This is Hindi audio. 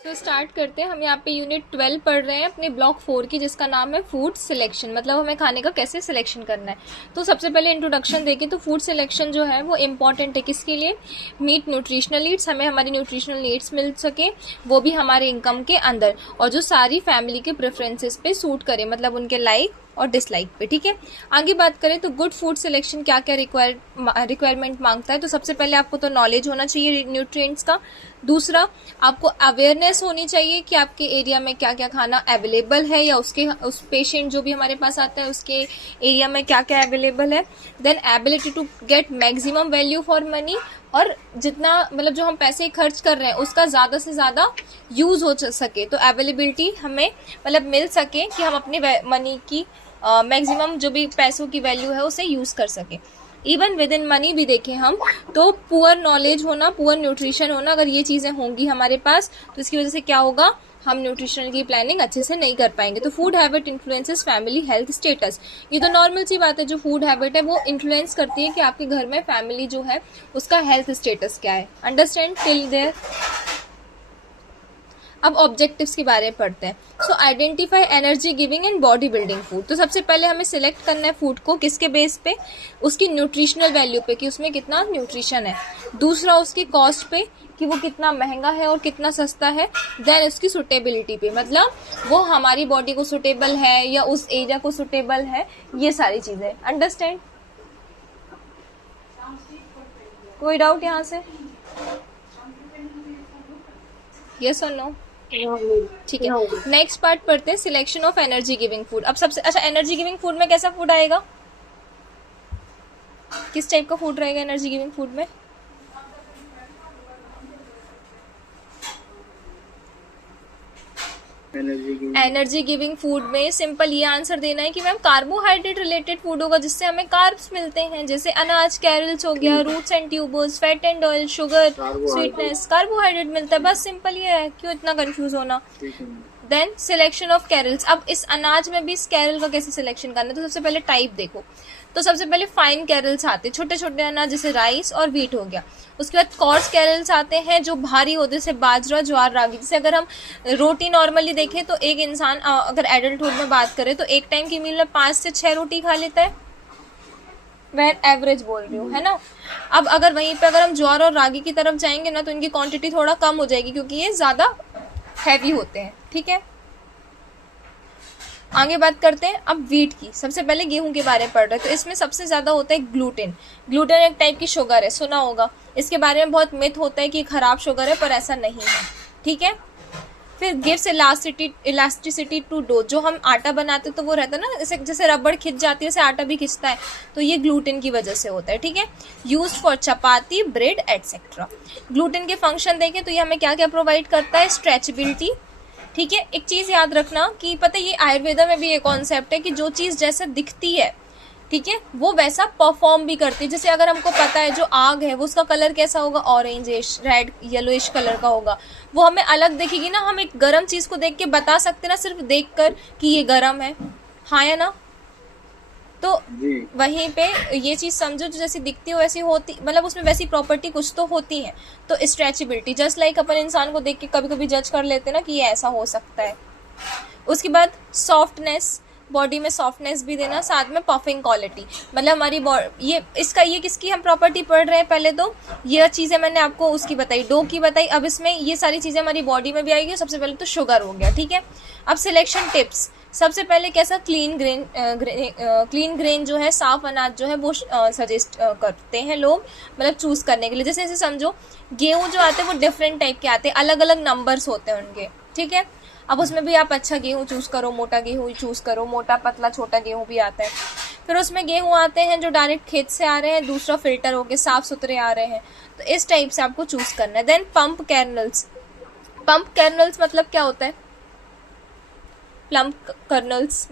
तो स्टार्ट करते हैं। हम यहाँ पे यूनिट 12 पढ़ रहे हैं अपने ब्लॉक 4 की, जिसका नाम है फूड सिलेक्शन, मतलब हमें खाने का कैसे सिलेक्शन करना है। तो सबसे पहले इंट्रोडक्शन देखें तो फूड सिलेक्शन जो है वो इम्पॉर्टेंट है किसके लिए, मीट न्यूट्रिशनल नीड्स, हमें हमारी न्यूट्रिशनल नीड्स मिल सके, वो भी हमारे इनकम के अंदर, और जो सारी फैमिली के प्रेफरेंसेस पे सूट करे, मतलब उनके लाइक और डिसलाइक पे। ठीक है, आगे बात करें तो गुड फूड सिलेक्शन क्या क्या रिक्वायरमेंट मांगता है। तो सबसे पहले आपको तो नॉलेज होना चाहिए न्यूट्रिएंट्स का। दूसरा, आपको अवेयरनेस होनी चाहिए कि आपके एरिया में क्या क्या खाना अवेलेबल है, या उस पेशेंट जो भी हमारे पास आता है उसके एरिया में क्या क्या अवेलेबल है। Then ability to get maximum value for money, और जितना मतलब जो हम पैसे खर्च कर रहे हैं उसका ज़्यादा से ज़्यादा यूज़ हो सके, तो अवेलेबिलिटी हमें मतलब मिल सके कि हम अपने मनी की मैक्सिमम जो भी पैसों की वैल्यू है उसे यूज़ कर सके। इवन विद इन मनी भी देखें हम तो पुअर नॉलेज होना, पुअर न्यूट्रिशन होना, अगर ये चीज़ें होंगी हमारे पास तो इसकी वजह से क्या होगा, हम न्यूट्रिशन की प्लानिंग अच्छे से नहीं कर पाएंगे। तो food habit influences family health status, ये तो नॉर्मल सी बात है, जो फूड हैबिट है वो इन्फ्लुएंस करती है कि आपके घर में फैमिली जो है उसका हेल्थ स्टेटस क्या है। Understand till there. अब ऑब्जेक्टिव्स के बारे में पढ़ते हैं। So identify energy giving and body building food. तो सबसे पहले हमें सिलेक्ट करना है फूड को किसके बेस पे, उसकी न्यूट्रिशनल वैल्यू पे कि उसमें कितना न्यूट्रिशन है। दूसरा, उसके कॉस्ट पे कि वो कितना महंगा है और कितना सस्ता है। देन उसकी सुटेबिलिटी पे, मतलब वो हमारी बॉडी को सुटेबल है या उस एरिया को सुटेबल है, ये सारी चीजें। अंडरस्टैंड? कोई डाउट यहाँ से? यस और नो? ठीक है, नेक्स्ट पार्ट पढ़ते हैं, selection of energy giving food. अब सबसे अच्छा, एनर्जी गिविंग फूड में कैसा फूड आएगा, किस टाइप का फूड रहेगा एनर्जी गिविंग फूड में? एनर्जी गिविंग फूड में सिंपल ये आंसर देना है कि मैम कार्बोहाइड्रेट रिलेटेड फूड होगा जिससे हमें कार्ब्स मिलते हैं, जैसे अनाज, कैरल्स हो गया, roots and tubers, fat and oil, sugar, sweetness, carbohydrate मिलता है। बस सिंपल ये है, क्यों इतना कंफ्यूज होना। Then selection of cereals. अब इस अनाज में भी इस कैरल का कैसे सिलेक्शन करना है, तो सबसे पहले टाइप देखो। तो सबसे पहले फाइन कैरल्स आते हैं, छोटे छोटे अनाज, जैसे राइस और व्हीट हो गया। उसके बाद कोर्स कैरल्स आते हैं जो भारी होते हैं, जैसे बाजरा, ज्वार, रागी। जैसे अगर हम रोटी नॉर्मली देखें तो एक इंसान अगर एडल्टहुड में बात करें तो एक टाइम की मील में 5 से 6 रोटी खा लेता है, मैं एवरेज बोल रही हूँ, है ना। अब अगर वहीं पे अगर हम ज्वार और रागी की तरफ जाएंगे ना तो इनकी क्वांटिटी थोड़ा कम हो जाएगी क्योंकि ये ज्यादा हैवी होते हैं। ठीक है, आगे बात करते हैं अब व्हीट की। सबसे पहले गेहूं के बारे में पढ़ रहे हैं, तो इसमें सबसे ज्यादा होता है ग्लूटेन। ग्लूटेन एक टाइप की शुगर है, सुना होगा। इसके बारे में बहुत मिथ होता है कि खराब शुगर है, पर ऐसा नहीं है। ठीक है, फिर गिव्स इलास्टिसिटी टू डो। जो हम आटा बनाते तो वो रहता है ना, जैसे रबड़ खिंच जाती है वैसे आटा भी खिंचता है, तो ये ग्लूटेन की वजह से होता है। ठीक है, used for chapati, bread etcetera. Gluten के फंक्शन देखें तो ये हमें क्या क्या प्रोवाइड करता है, स्ट्रेचेबिलिटी। ठीक है, एक चीज याद रखना कि पता है ये आयुर्वेदा में भी ये कॉन्सेप्ट है कि जो चीज जैसे दिखती है, ठीक है, वो वैसा परफॉर्म भी करती है। जैसे अगर हमको पता है जो आग है वो उसका कलर कैसा होगा, ऑरेंजिश, रेड, येलोइश कलर का होगा, वो हमें अलग दिखेगी ना। हम एक गर्म चीज को देख के बता सकते ना, सिर्फ देखकर कि ये गर्म है, हाँ या ना। तो वहीं पे ये चीज समझो, जो जैसी दिखती हो वैसी होती, मतलब उसमें वैसी प्रॉपर्टी कुछ तो होती है। तो स्ट्रेचेबिलिटी, जस्ट लाइक अपन इंसान को देख के कभी कभी जज कर लेते हैं ना कि ये ऐसा हो सकता है। उसके बाद सॉफ्टनेस, बॉडी में सॉफ्टनेस भी देना, साथ में पफिंग क्वालिटी, मतलब हमारी ये किसकी हम प्रॉपर्टी पढ़ रहे हैं। पहले तो ये चीजें मैंने आपको उसकी बताई, डो की बताई, अब इसमें ये सारी चीजें हमारी बॉडी में भी आएगी। सबसे पहले तो शुगर हो गया। ठीक है, अब सिलेक्शन टिप्स। सबसे पहले कैसा, क्लीन ग्रेन जो है, साफ अनाज जो है वो सजेस्ट करते हैं लोग, मतलब चूज करने के लिए। जैसे ऐसे समझो, गेहूं जो आते हैं वो डिफरेंट टाइप के आते हैं, अलग अलग नंबर्स होते हैं उनके। ठीक है, अब उसमें भी आप अच्छा गेहूं चूज करो, मोटा गेहूं चूज करो, मोटा पतला छोटा गेहूं भी आता है। फिर उसमें गेहूं आते हैं जो डायरेक्ट खेत से आ रहे हैं, दूसरा फिल्टर होके साफ सुथरे आ रहे हैं, तो इस टाइप से आपको चूज करना है। Then pump kernels. Pump kernels मतलब क्या होता है, प्लम्प कर्नल्स